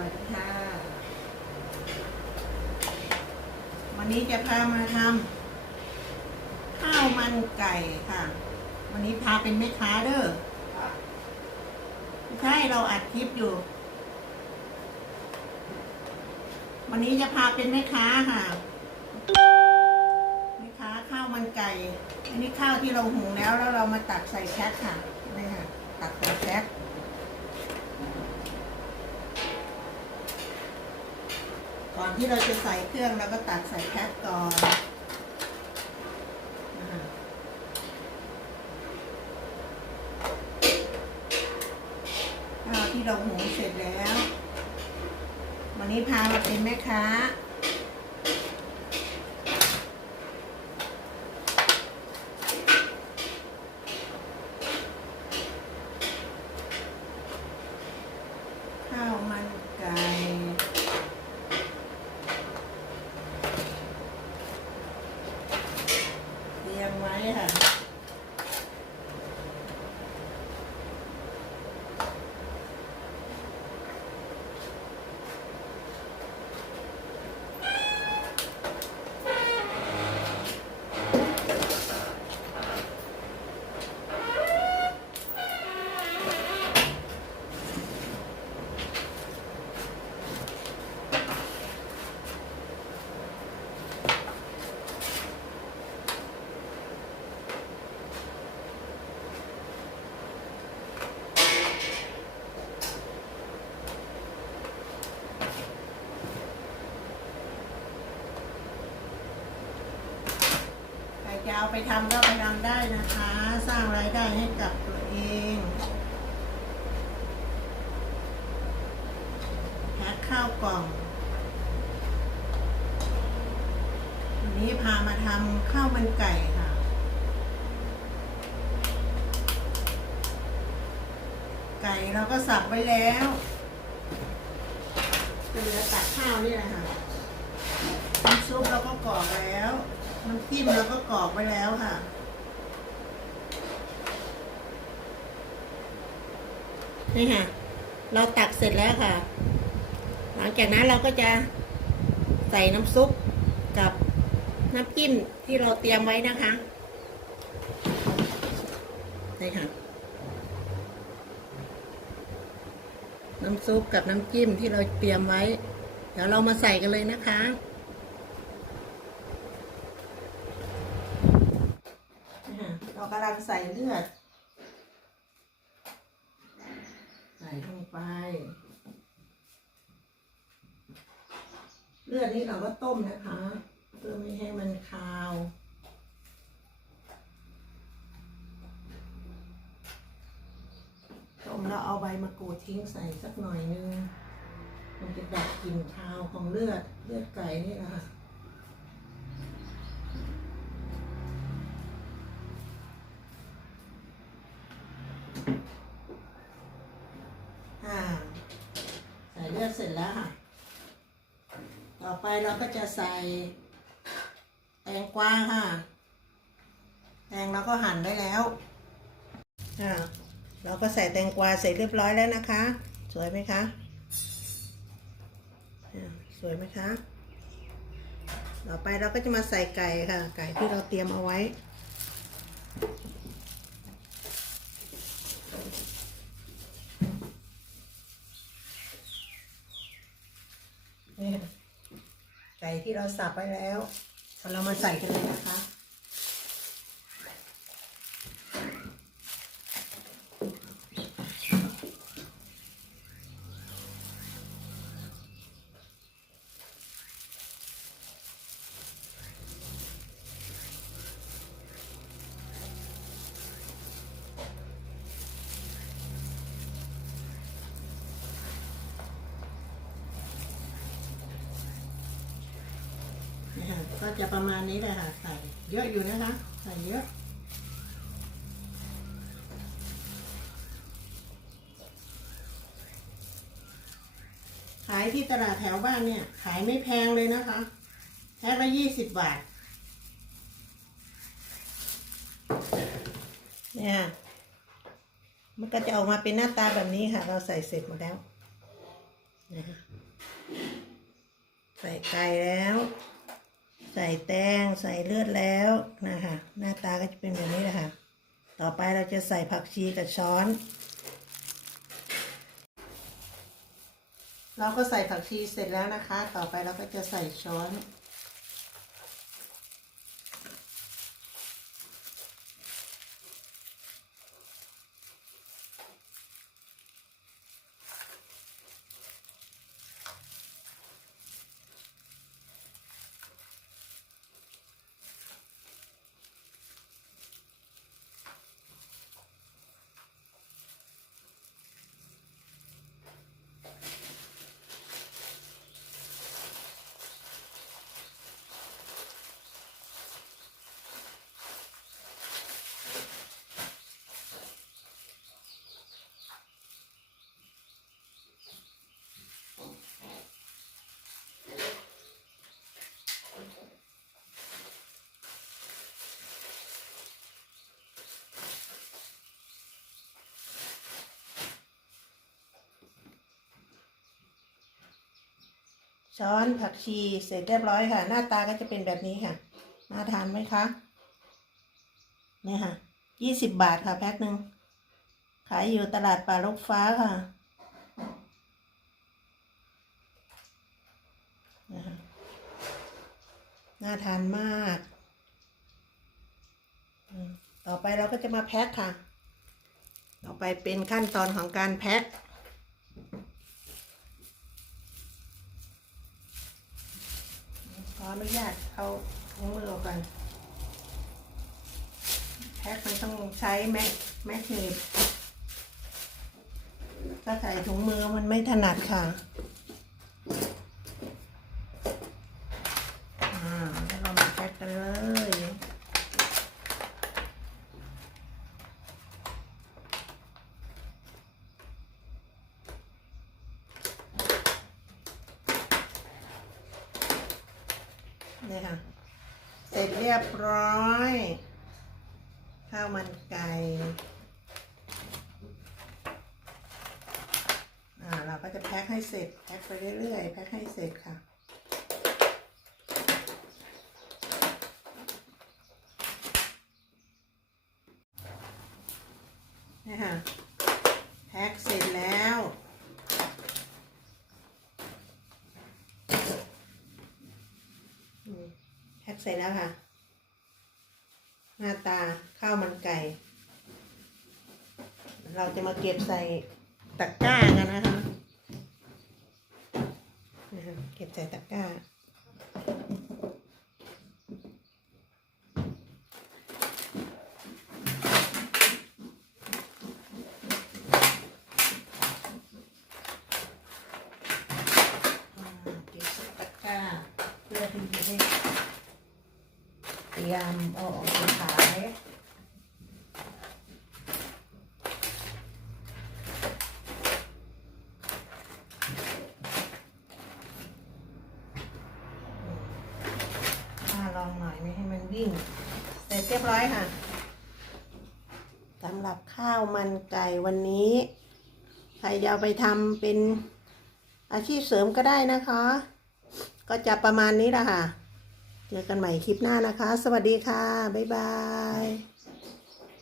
วัสดีค่ะ วันนี้จะพามาทำข้าวมันไก่ค่ะ วันนี้พาเป็นแม่ค้าเด้อใช่เราอัดคลิปอยู่ วันนี้จะพาเป็นแม่ค้าค่ะแม่ค้าข้าวมันไก่อันนี้ข้าวที่เราหุงแล้วแล้วเรามาตักใส่แพ็คค่ะนี่ค่ะตักใส่แพ็ค ก่อนที่เราจะใส่เครื่องเราก็ตักใส่แพ็คก่อนข้าวที่เราหุงเสร็จแล้ว วันนี้พามาเป็นแม่ค้า ข้าวมันไก่ เตรียมไว้ ค่ะ เอาไปทำก็ไปทำได้นะคะ สร้างรายได้ให้กับตัวเองแพ็คข้าวกล่องวันนี้พามาทำข้าวมันไก่ค่ะ ไก่เราก็สับไว้แล้วเหลือตักข้าวนี่แหละค่ะน้ำซุปเราก็กรอแล้ว น้ำจิ้มเราก็กรอกไว้แล้วค่ะ นี่ค่ะ เราตักเสร็จแล้วค่ะ หลังจากนั้นเราก็จะใส่น้ำซุปกับน้ำจิ้มที่เราเตรียมไว้นะคะนี่ค่ะ น้ำซุปกับน้ำจิ้มที่เราเตรียมไว้ เดี๋ยวเรามาใส่กันเลยนะคะ เรากำลังใส่เลือด ใส่ลงไป เลือดนี้เราก็ต้มนะคะ เพื่อไม่ให้มันคาวต้มแล้วเอาใบมะกรูดทิ้งใส่สักหน่อยนึง มันจะดับกลิ่นคาวของเลือด เลือดไก่นี่นะคะ อ่าใส่เลือดเสร็จแล้วค่ะ ต่อไปเราก็จะใส่แตงกวาค่ะ แตงเราก็หั่นได้แล้วอ่าเราก็ใส่แตงกวาเสร็จเรียบร้อยแล้วนะคะ สวยไหมคะสวยไหมคะ ต่อไปเราก็จะมาใส่ไก่ค่ะ ไก่ที่เราเตรียมเอาไว้ นี่ค่ะไก่ที่เราสับไว้แล้วเรามาใส่กันเลยนะคะ ก็จะประมาณนี้เลยค่ะ ใส่เยอะอยู่นะคะ ใส่เยอะ ขายที่ตลาดแถวบ้านเนี่ย ขายไม่แพงเลยนะคะแพ็คละยี่สิบบาท เนี่ย มันก็จะออกมาเป็นหน้าตาแบบนี้ค่ะ เราใส่เสร็จหมดแล้วนะคะใส่ไก่แล้ว ใส่แตงใส่เลือดแล้วนะคะหน้าตาก็จะเป็นแบบนี้นะคะ ต่อไปเราจะใส่ผักชีกับช้อน เราก็ใส่ผักชีเสร็จแล้วนะคะ ต่อไปเราก็จะใส่ช้อน ช้อนผักชีเสร็จเรียบร้อยค่ะ หน้าตาก็จะเป็นแบบนี้ค่ะ น่าทานไหมคะเนี่ยค่ะยี่สิบบาทค่ะแพ็คหนึ่งขายอยู่ตลาดป่าลกฟ้าค่ะน่าทานมาก ต่อไปเราก็จะมาแพ็คค่ะ ต่อไปเป็นขั้นตอนของการแพ็ค ขออนุญาตเอาถุงมือออกก่อนแพ็คมันต้องใช้แม็กแม็กเนตถ้าใส่ถุงมือมันไม่ถนัดค่ะ อ่าแล้วเรามาแพ็คกันเลย นี่ค่ะ เสร็จเรียบร้อย ข้าวมันไก่อ่าเราก็จะแพ็คให้เสร็จ แพ็คไปเรื่อยๆ แพ็คให้เสร็จค่ะ นี่ค่ะ แพ็คเสร็จแล้ว อืม ใสร็จแล้วค่ะ หน้าตาข้าวมันไก่ เราจะมาเก็บใส่ตะกร้ากันนะคะนะคะเก็บใส่ตะกร้า อ่าเก็บใส่ตะกร้าเพื่อที่จะได้เตรียมเอาออกไปขายถ้าลองหน่อยไม่ให้มันวิ่ง เสร็จเรียบร้อยค่ะสำหรับข้าวมันไก่วันนี้ใครจะเอาไปทำเป็นอาชีพเสริมก็ได้นะคะ ก็จะประมาณนี้ละค่ะ เจอกันใหม่คลิปหน้านะคะ สวัสดีค่ะ บ๊ายบาย